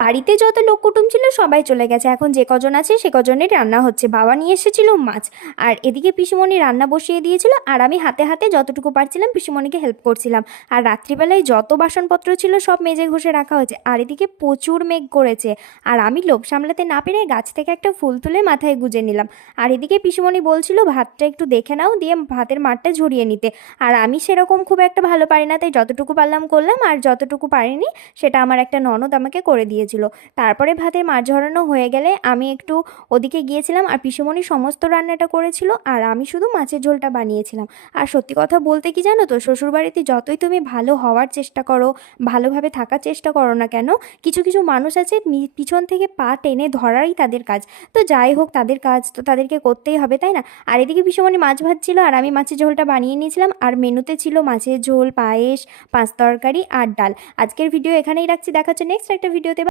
বাড়িতে যত লোক কুটুম ছিল সবাই চলে গেছে, এখন যে কজন আছে সে কজনের রান্না হচ্ছে। বাবা নিয়ে এসেছিল মাছ, আর এদিকে পিসিমণি রান্না বসিয়ে দিয়েছিল, আর আমি হাতে হাতে যতটুকু পারছিলাম পিসিমণিকে হেল্প করছিলাম। আর রাত্রিবেলায় যত বাসনপত্র ছিল সব মেজে ঘষে রাখা হয়েছে। আর এদিকে প্রচুর মেঘ করেছে, আর আমি লোভ সামলাতে না পেরে গাছ থেকে একটা ফুল তুলে মাথায় গুজে নিলাম। আর এদিকে পিসিমণি বলছিল ভাতটা একটু দেখে নাও, দিয়ে ভাতের মারটা ঝরিয়ে নিতে। আর আমি সেরকম খুব একটা ভালো পারি না, তাই যতটুকু পারলাম করলাম, আর যতটুকু পারিনি সেটা আমার একটা ননদ আমাকে করে দিয়েছিল। তারপরে ভাতের মার ঝরানো হয়ে গেলে আমি একটু ওদিকে গিয়েছিলাম, আর পিসুমণি সমস্ত রান্নাটা করেছিল, আর আমি শুধু মাছের ঝোলটা বানিয়েছিলাম। আর সত্যি কথা বলতে কি জানো তো, শ্বশুরবাড়িতে যতই তুমি ভালো হওয়ার চেষ্টা করো, ভালোভাবে থাকার চেষ্টা করো না কেন, কিছু কিছু মানুষ আছে পিছন থেকে পা টেনে ধরাই তাদের কাজ। তো যাই হোক, তাদের কাজ তো তাদেরকে করতেই হবে, তাই না? আর এদিকে পিসুমণি মাছ ভাজছিল, আর আমি মাছের ঝোলটা বানিয়ে নিয়েছিলাম। আর মেনুতে ছিল মাছের ঝোল, পায়েস, পাঁচ তরকারি আর ডাল। আজকের ভিডিও এখানেই রাখছি, দেখা হচ্ছে নেক্সট একটা ভিডিওতে।